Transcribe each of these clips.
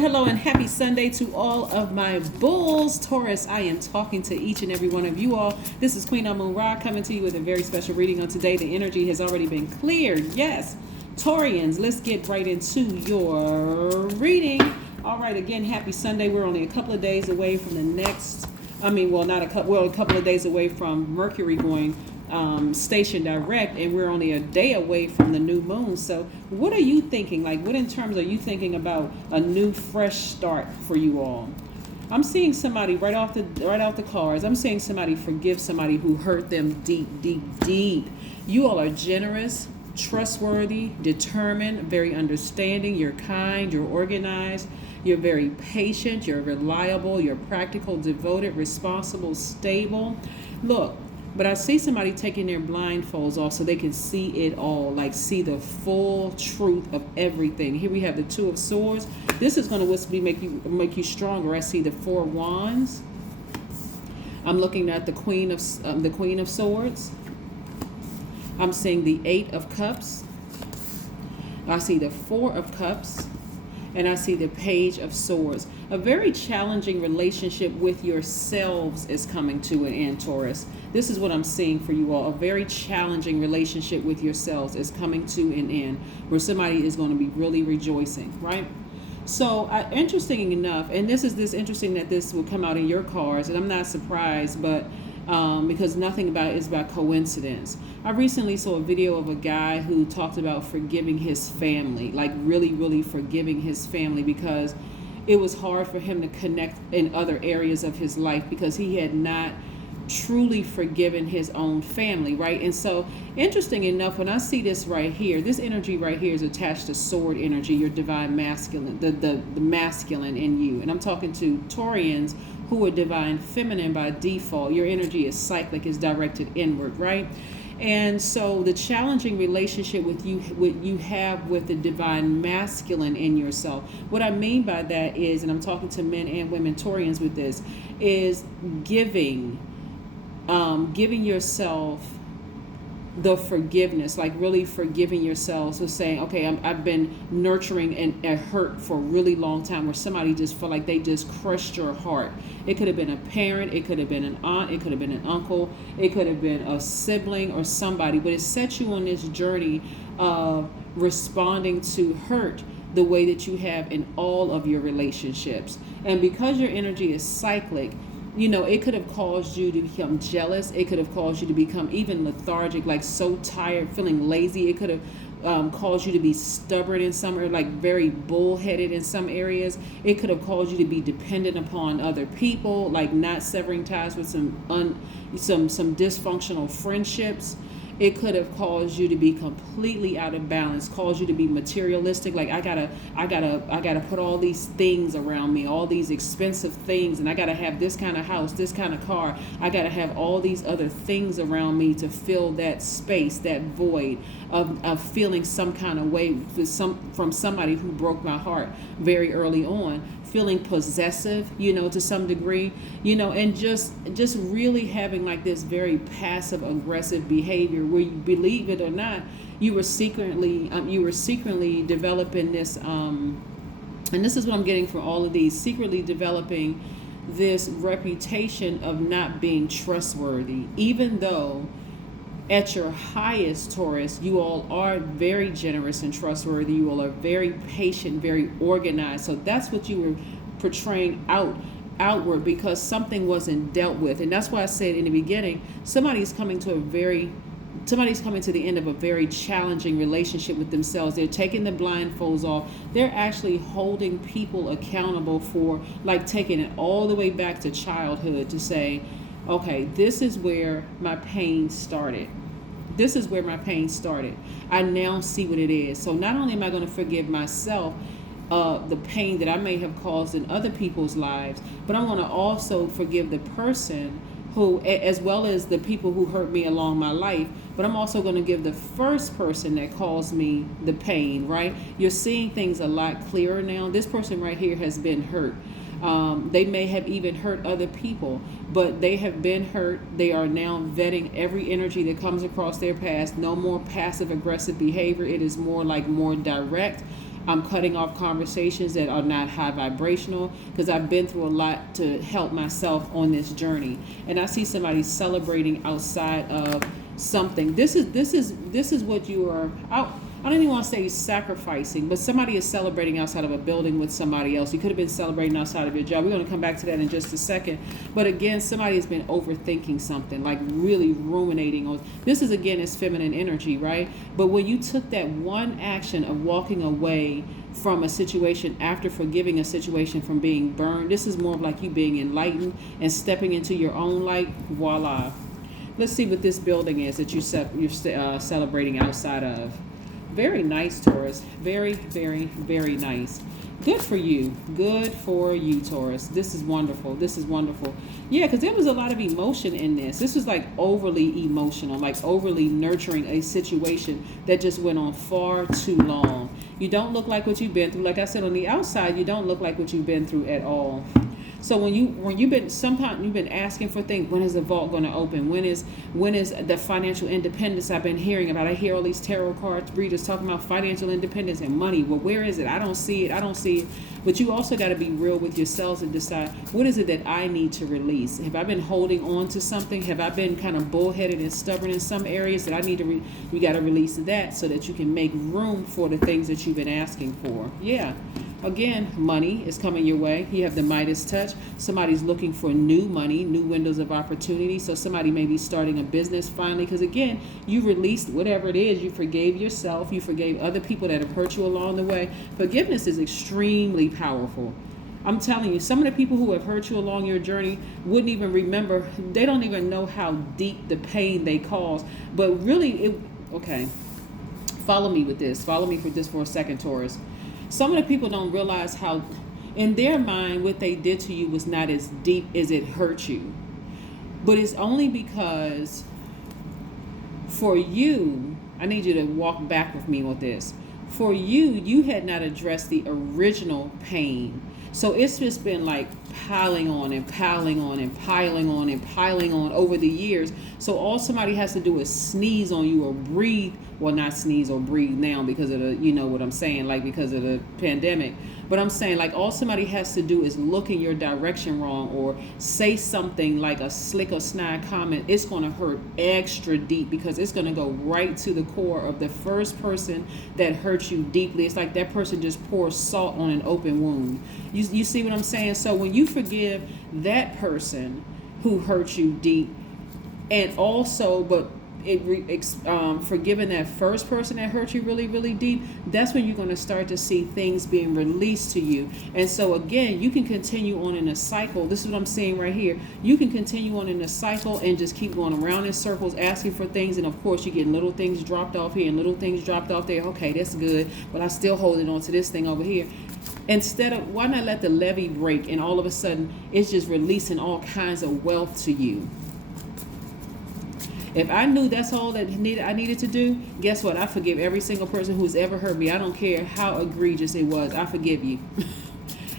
Hello, and happy Sunday to all of my bulls. Taurus, I am talking to each and every one of you all. This is Queen Amun Ra coming to you with a very special reading on today. The energy has already been cleared. Yes. Taurians, let's get right into your reading. All right, again, happy Sunday. We're only a couple of days away from the next, not a couple, we're a couple of days away from Mercury going station direct, and we're only a day away from the new moon. So what are you thinking? Like, what in terms are you thinking about a new fresh start for you all? I'm seeing somebody right off the cards. I'm seeing somebody forgive somebody who hurt them deep. You all are generous, trustworthy, determined, very understanding. You're kind, you're organized, you're very patient, you're reliable, you're practical, devoted, responsible, stable. Look, but I see somebody taking their blindfolds off so they can see it all, like see the full truth of everything. Here we have the Two of Swords. This is going to make you stronger. I see the Four Wands. I'm looking at the Queen of Swords. I'm seeing the Eight of Cups. I see the Four of Cups. And I see the Page of Swords. A very challenging relationship with yourselves is coming to an end, Taurus. This is what I'm seeing for you all. A very challenging relationship with yourselves is coming to an end, where somebody is going to be really rejoicing, right? So interesting enough, and this is interesting that this will come out in your cards, and I'm not surprised, but because nothing about it is by coincidence. I recently saw a video of a guy who talked about forgiving his family, like really forgiving his family, because it was hard for him to connect in other areas of his life because he had not truly forgiven his own family, right? And so interesting enough, when I see this right here, this energy right here is attached to sword energy, your divine masculine, the masculine in you. And I'm talking to Taurians who are divine feminine by default. Your energy is cyclic, is directed inward, right? And so the challenging relationship with you have with the divine masculine in yourself. What I mean by that is, and I'm talking to men and women Taurians with this, is giving yourself the forgiveness, like really forgiving yourself. So saying, okay, I've been nurturing a hurt for a really long time, where somebody just felt like they just crushed your heart. It could have been a parent, it could have been an aunt, it could have been an uncle, it could have been a sibling or somebody, but it set you on this journey of responding to hurt the way that you have in all of your relationships. And because your energy is cyclic, you know, it could have caused you to become jealous. It could have caused you to become even lethargic, like so tired, feeling lazy. It could have caused you to be stubborn in some, or like very bullheaded in some areas. It could have caused you to be dependent upon other people, like not severing ties with some dysfunctional friendships. It could have caused you to be completely out of balance, caused you to be materialistic. Like I gotta put all these things around me, all these expensive things, and I gotta have this kind of house, this kind of car. I gotta have all these other things around me to fill that space, that void of feeling some kind of way from somebody who broke my heart very early on. Feeling possessive, you know, to some degree, you know, and just really having like this very passive aggressive behavior where, you believe it or not, you were secretly developing this and this is what I'm getting for all of these, secretly developing this reputation of not being trustworthy, even though at your highest, Taurus, you all are very generous and trustworthy. You all are very patient, very organized. So that's what you were portraying outward, because something wasn't dealt with. And that's why I said in the beginning, somebody's coming to the end of a very challenging relationship with themselves. They're taking the blindfolds off. They're actually holding people accountable for, like, taking it all the way back to childhood to say, okay, this is where my pain started. This is where my pain started. I now see what it is. So not only am I going to forgive myself the pain that I may have caused in other people's lives, but I'm going to also forgive the person who, as well as the people who hurt me along my life, but I'm also going to give the first person that caused me the pain, right? You're seeing things a lot clearer now. This person right here has been hurt. They may have even hurt other people, but they have been hurt. They are now vetting every energy that comes across their path. No more passive aggressive behavior. It is more direct. I'm cutting off conversations that are not high vibrational, because I've been through a lot to help myself on this journey. And I see somebody celebrating outside of something. This is what you are out. I don't even want to say sacrificing, but somebody is celebrating outside of a building with somebody else. You could have been celebrating outside of your job. We're going to come back to that in just a second. But again, somebody has been overthinking something, like really ruminating on. This is, again, it's feminine energy, right? But when you took that one action of walking away from a situation after forgiving a situation from being burned, this is more of like you being enlightened and stepping into your own light. Voila. Let's see what this building is that you're celebrating outside of. Very nice, Taurus. Very, very, very nice. Good for you. Good for you, Taurus. This is wonderful. This is wonderful. Yeah, because there was a lot of emotion in this. This was like overly emotional, like overly nurturing a situation that just went on far too long. You don't look like what you've been through. Like I said, on the outside, you don't look like what you've been through at all. So when you've been, sometimes you've been asking for things. When is the vault going to open? When is the financial independence I've been hearing about? I hear all these tarot card readers talking about financial independence and money. Well, where is it? I don't see it. I don't see it. But you also got to be real with yourselves and decide, what is it that I need to release? Have I been holding on to something? Have I been kind of bullheaded and stubborn in some areas that I need to? We got to release that so that you can make room for the things that you've been asking for. Yeah. Again, money is coming your way. You have the Midas touch. Somebody's looking for new money, new windows of opportunity. So somebody may be starting a business finally, because again, you released whatever it is. You forgave yourself. You forgave other people that have hurt you along the way. Forgiveness is extremely powerful. I'm telling you, some of the people who have hurt you along your journey wouldn't even remember. They don't even know how deep the pain they caused. But really, okay, follow me with this. Follow me for this for a second, Taurus. Some of the people don't realize how, in their mind, what they did to you was not as deep as it hurt you. But it's only because for you, I need you to walk back with me with this. For you, you had not addressed the original pain. So it's just been like piling on and piling on and piling on and piling on over the years. So all somebody has to do is sneeze on you or breathe. Well, not sneeze or breathe now because of the, you know what I'm saying, like because of the pandemic. But I'm saying, like, all somebody has to do is look in your direction wrong or say something like a slick or snide comment. It's going to hurt extra deep because it's going to go right to the core of the first person that hurt you deeply. It's like that person just pours salt on an open wound. You see what I'm saying? So when you forgive that person who hurt you deep, and also, forgiving that first person that hurt you really, really deep, that's when you're going to start to see things being released to you. And so again, you can continue on in a cycle. This is what I'm saying right here. You can continue on in a cycle and just keep going around in circles, asking for things. And of course, you get little things dropped off here and little things dropped off there. Okay, that's good, but I'm still holding on to this thing over here. Instead of, why not let the levee break and all of a sudden it's just releasing all kinds of wealth to you? If I knew that's all that I needed to do, guess what? I forgive every single person who's ever hurt me. I don't care how egregious it was. I forgive you.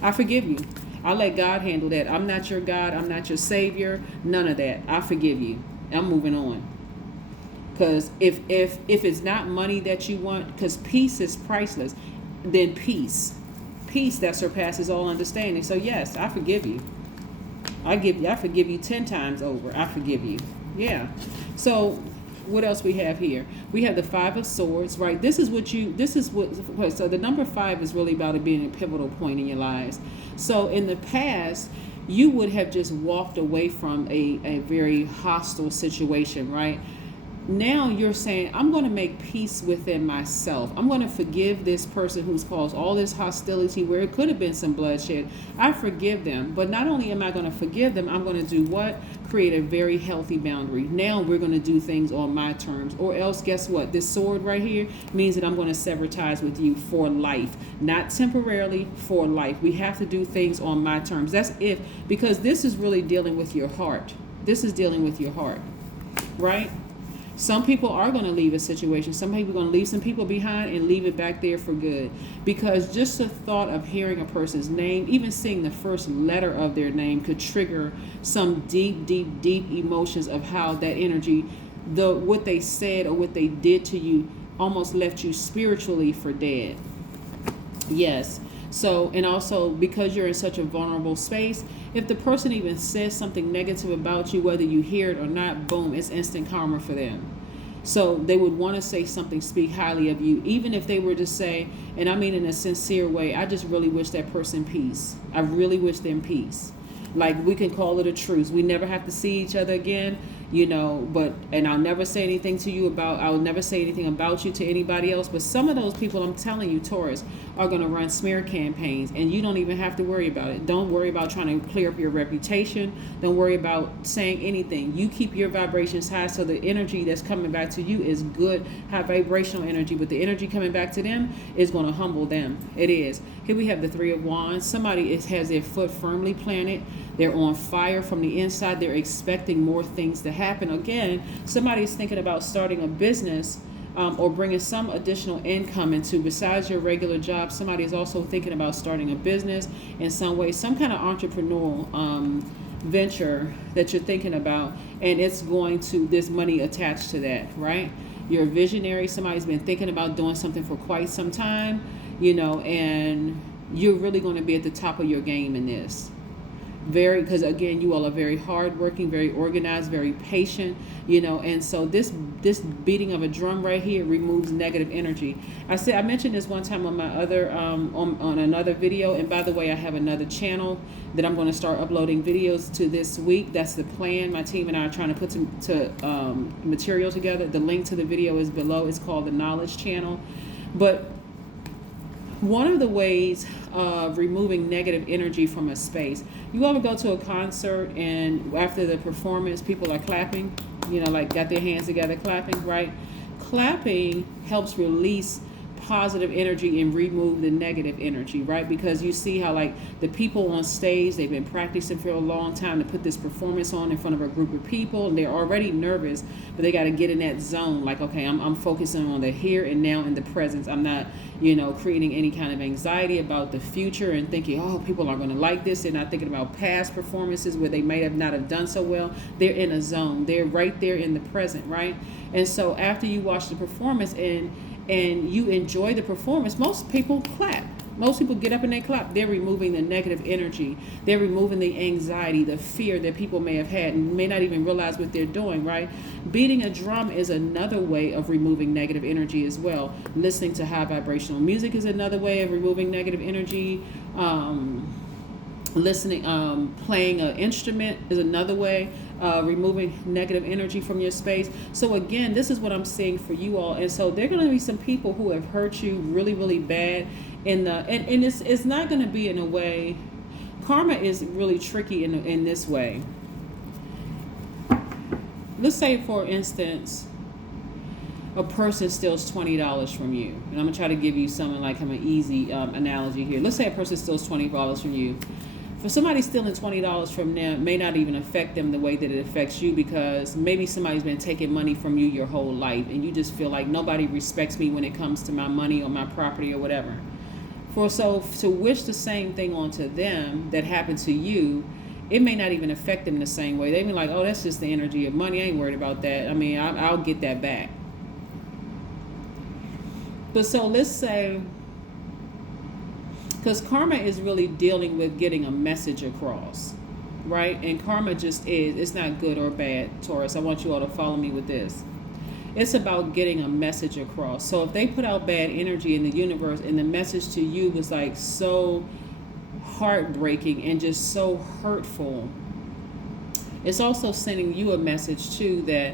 I forgive you. I'll let God handle that. I'm not your God. I'm not your Savior. None of that. I forgive you. I'm moving on. Because if it's not money that you want, because peace is priceless, then peace that surpasses all understanding. So yes, I forgive you. I forgive you 10 times over. I forgive you. Yeah. So what else we have here? We have the 5 of Swords, right? So the number 5 is really about it being a pivotal point in your lives. So in the past, you would have just walked away from a very hostile situation, right? Now you're saying, I'm going to make peace within myself. I'm going to forgive this person who's caused all this hostility where it could have been some bloodshed. I forgive them. But not only am I going to forgive them, I'm going to do what? Create a very healthy boundary. Now we're going to do things on my terms. Or else, guess what? This sword right here means that I'm going to sever ties with you for life. Not temporarily, for life. We have to do things on my terms. Because this is really dealing with your heart. This is dealing with your heart, right? Some people are going to leave a situation. Some people are going to leave some people behind and leave it back there for good. Because just the thought of hearing a person's name, even seeing the first letter of their name, could trigger some deep, deep, deep emotions of how that energy, what they said or what they did to you, almost left you spiritually for dead. Yes. So, and also because you're in such a vulnerable space, if the person even says something negative about you, whether you hear it or not, boom, it's instant karma for them. So they would want to say something, speak highly of you, even if they were to say, and I mean in a sincere way, I just really wish that person peace. I really wish them peace. Like, we can call it a truce. We never have to see each other again, but, and I'll never say anything to you about, I'll never say anything about you to anybody else. But some of those people, I'm telling you, Taurus, are going to run smear campaigns, and you don't even have to worry about it. Don't worry about trying to clear up your reputation. Don't worry about saying anything. You keep your vibrations high, so the energy that's coming back to you is good, high vibrational energy, but the energy coming back to them is going to humble them. It is. Here we have the Three of Wands. Somebody has their foot firmly planted. They're on fire from the inside. They're expecting more things to happen. Again, somebody's thinking about starting a business, or bringing some additional income into, besides your regular job. Somebody is also thinking about starting a business in some way, some kind of entrepreneurial venture that you're thinking about, and it's going to, there's money attached to that, right? You're a visionary. Somebody's been thinking about doing something for quite some time, and you're really going to be at the top of your game in this. Because again, you all are very hardworking, very organized, very patient, and so this beating of a drum right here removes negative energy. I mentioned this one time on my other on another video, and by the way, I have another channel that I'm going to start uploading videos to this week. That's the plan. My team and I are trying to put some material together. The link to the video is below. It's called the Knowledge Channel. But one of the ways of removing negative energy from a space, you ever go to a concert and after the performance, people are clapping, like got their hands together clapping, right? Clapping helps release positive energy and remove the negative energy, right? Because you see how, like, the people on stage, they've been practicing for a long time to put this performance on in front of a group of people, and they're already nervous, but they got to get in that zone, like, okay, I'm focusing on the here and now in the presence. I'm not creating any kind of anxiety about the future and thinking, oh, people aren't going to like this. They're not thinking about past performances where they may have not have done so well. They're in a zone. They're right there in the present, right? And so after you watch the performance and you enjoy the performance, most people clap. Most people get up and they clap. They're removing the negative energy. They're removing the anxiety, the fear that people may have had and may not even realize what they're doing, right? Beating a drum is another way of removing negative energy as well. Listening to high vibrational music is another way of removing negative energy. Playing an instrument is another way, removing negative energy from your space. So again, this is what I'm seeing for you all. And so there are going to be some people who have hurt you really, really bad and it's not going to be in a way. Karma is really tricky in this way. Let's say, for instance, a person steals $20 from you, and I'm gonna try to give you something like an easy analogy here. Let's say a person steals $20 from you. For somebody stealing $20 from them may not even affect them the way that it affects you, because maybe somebody's been taking money from you your whole life and you just feel like nobody respects me when it comes to my money or my property or whatever. So to wish the same thing onto them that happened to you, it may not even affect them the same way. They be like, oh, that's just the energy of money. I ain't worried about that. I mean, I'll get that back. But so let's say, because karma is really dealing with getting a message across, right? And karma just is, it's not good or bad, Taurus. I want you all to follow me with this. It's about getting a message across. So if they put out bad energy in the universe and the message to you was like so heartbreaking and just so hurtful, it's also sending you a message too that,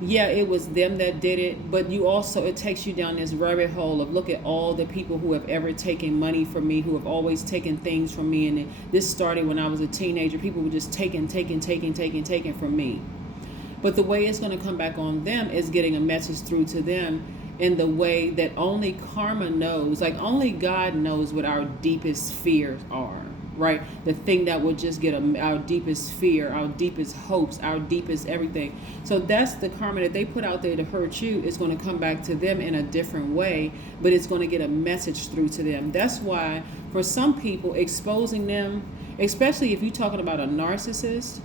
yeah, it was them that did it, but you also, it takes you down this rabbit hole of look at all the people who have ever taken money from me, who have always taken things from me. And this started when I was a teenager. People were just taking from me. But the way it's going to come back on them is getting a message through to them in the way that only karma knows, like only God knows what our deepest fears are, right? The thing that would just get our deepest fear, our deepest hopes, our deepest everything. So that's the karma that they put out there to hurt you. It's going to come back to them in a different way, but it's going to get a message through to them. That's why for some people, exposing them, especially if you're talking about a narcissist,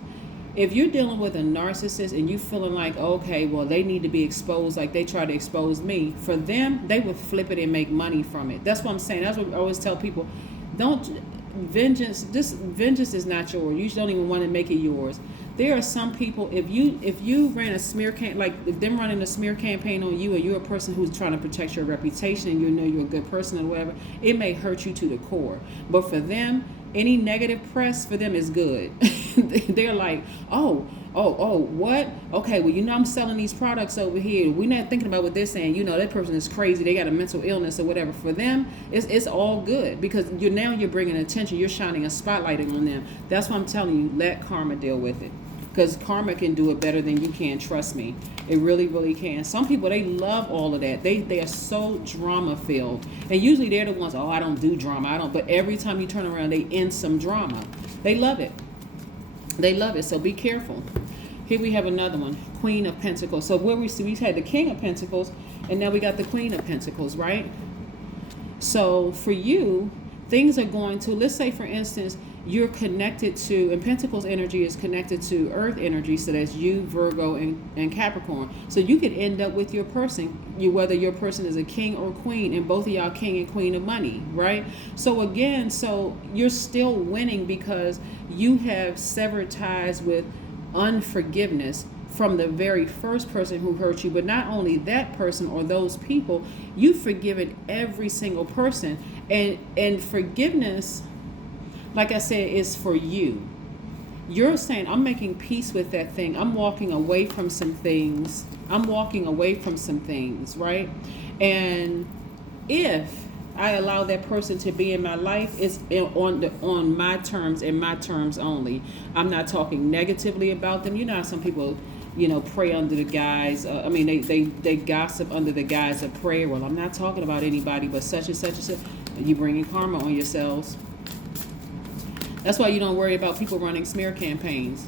if you're dealing with a narcissist and you feeling like, okay, well, they need to be exposed like they try to expose me, for them, they would flip it and make money from it. That's what I'm saying. That's what I always tell people. Don't vengeance. This vengeance is not yours. You don't even want to make it yours. There are some people, if you ran a smear like if them running a smear campaign on you, and you're a person who's trying to protect your reputation, and you know you're a good person or whatever, it may hurt you to the core. But for them, any negative press for them is good. They're like, oh, what? Okay, well, I'm selling these products over here. We're not thinking about what they're saying. That person is crazy. They got a mental illness or whatever. For them, it's all good, because you're bringing attention. You're shining a spotlight on them. That's why I'm telling you, let karma deal with it. Because karma can do it better than you can, trust me. It really, really can. Some people, they love all of that. They are so drama filled. And usually they're the ones, I don't do drama. But every time you turn around, they end some drama. They love it. They love it. So be careful. Here we have another one, Queen of Pentacles. So where we've had the King of Pentacles, and now we got the Queen of Pentacles, right? So for you, things are going to, let's say for instance, you're connected to, and Pentacles energy is connected to Earth energy, so that's you, Virgo, and Capricorn. So you could end up with your person, whether your person is a king or queen, and both of y'all king and queen of money, right? So again, you're still winning because you have severed ties with unforgiveness from the very first person who hurt you. But not only that person or those people, you've forgiven every single person, and forgiveness, like I said, is for you. You're saying, I'm making peace with that thing. I'm walking away from some things. Right? And if I allow that person to be in my life, it's on my terms and my terms only. I'm not talking negatively about them. How some people, pray under the guise. They gossip under the guise of prayer. Well, I'm not talking about anybody but such and such and such. You bringing karma on yourselves. That's why you don't worry about people running smear campaigns.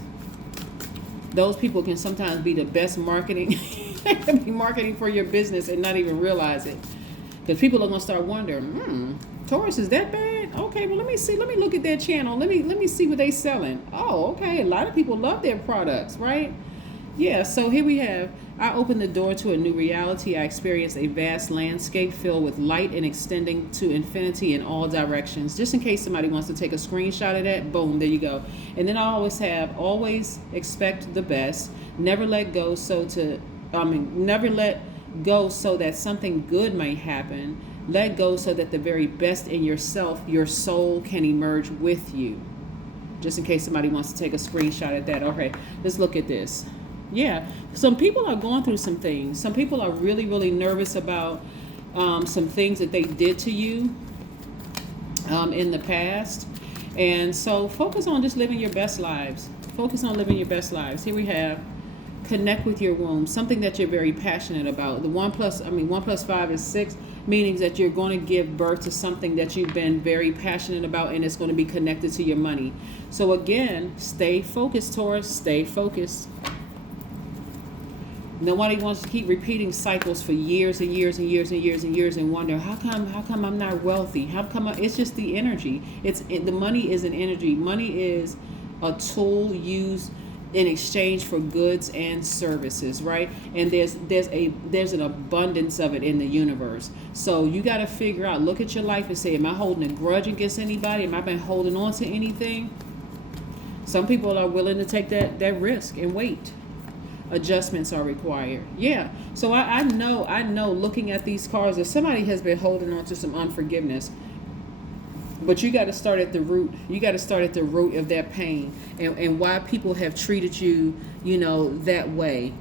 Those people can sometimes be the best marketing. They can be marketing for your business and not even realize it. Because people are going to start wondering, Taurus, is that bad? Okay, well, let me see. Let me look at their channel. Let me see what they're selling. Oh, okay. A lot of people love their products, right? Yeah, so here we have, I opened the door to a new reality. I experienced a vast landscape filled with light and extending to infinity in all directions. Just in case somebody wants to take a screenshot of that, boom, there you go. And then I always expect the best. Never let go never let go so that something good may happen. Let go so that the very best in yourself, your soul, can emerge with you. Just in case somebody wants to take a screenshot of that. Okay, let's look at this. Yeah, some people are going through some things. Some people are really, really nervous about some things that they did to you in the past. And so focus on just living your best lives. Here we have connect with your womb, something that you're very passionate about. The 1 plus 5 is 6, meaning that you're going to give birth to something that you've been very passionate about, and it's going to be connected to your money. So again, stay focused, Taurus, stay focused. Nobody wants to keep repeating cycles for years and years and years and years and years and wonder, how come I'm not wealthy? It's just the energy. The money is an energy. Money is a tool used in exchange for goods and services, right? And there's an abundance of it in the universe. So you got to figure out, look at your life and say, am I holding a grudge against anybody? Am I been holding on to anything? Some people are willing to take that risk and wait. Adjustments are required. Yeah. So I know looking at these cards that somebody has been holding on to some unforgiveness. But you got to start at the root. You got to start at the root of that pain and why people have treated you, that way.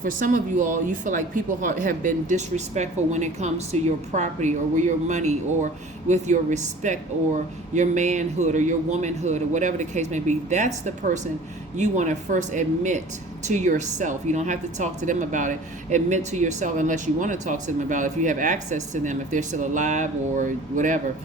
For some of you all, you feel like people have been disrespectful when it comes to your property or with your money or with your respect or your manhood or your womanhood or whatever the case may be. That's the person you want to first admit to yourself. You don't have to talk to them about it. Admit to yourself, unless you want to talk to them about it, if you have access to them, if they're still alive or whatever.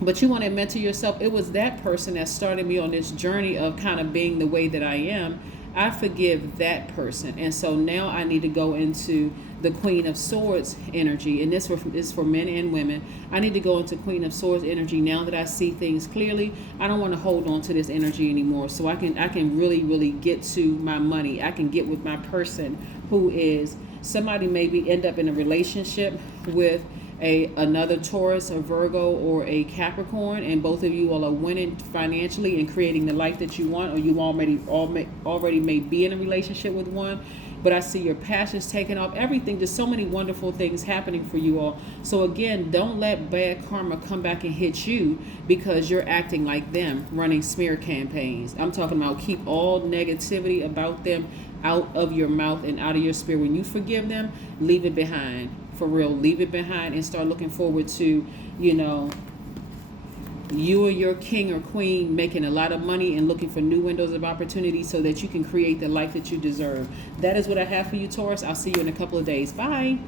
But you want to admit to yourself, it was that person that started me on this journey of kind of being the way that I am. I forgive that person. And so now I need to go into the Queen of Swords energy, and this is for men and women. I need to go into Queen of Swords energy now that I see things clearly. I don't want to hold on to this energy anymore, so I can really get to my money. I can get with my person who is somebody, maybe end up in a relationship with another Taurus, a Virgo, or a Capricorn, and both of you all are winning financially and creating the life that you want, or you already may be in a relationship with one. But I see your passions taking off, everything, just so many wonderful things happening for you all. So again, don't let bad karma come back and hit you because you're acting like them, running smear campaigns. I'm talking about keep all negativity about them out of your mouth and out of your spirit. When you forgive them, leave it behind. For real, leave it behind and start looking forward to, you or your king or queen making a lot of money and looking for new windows of opportunity so that you can create the life that you deserve. That is what I have for you, Taurus. I'll see you in a couple of days. Bye.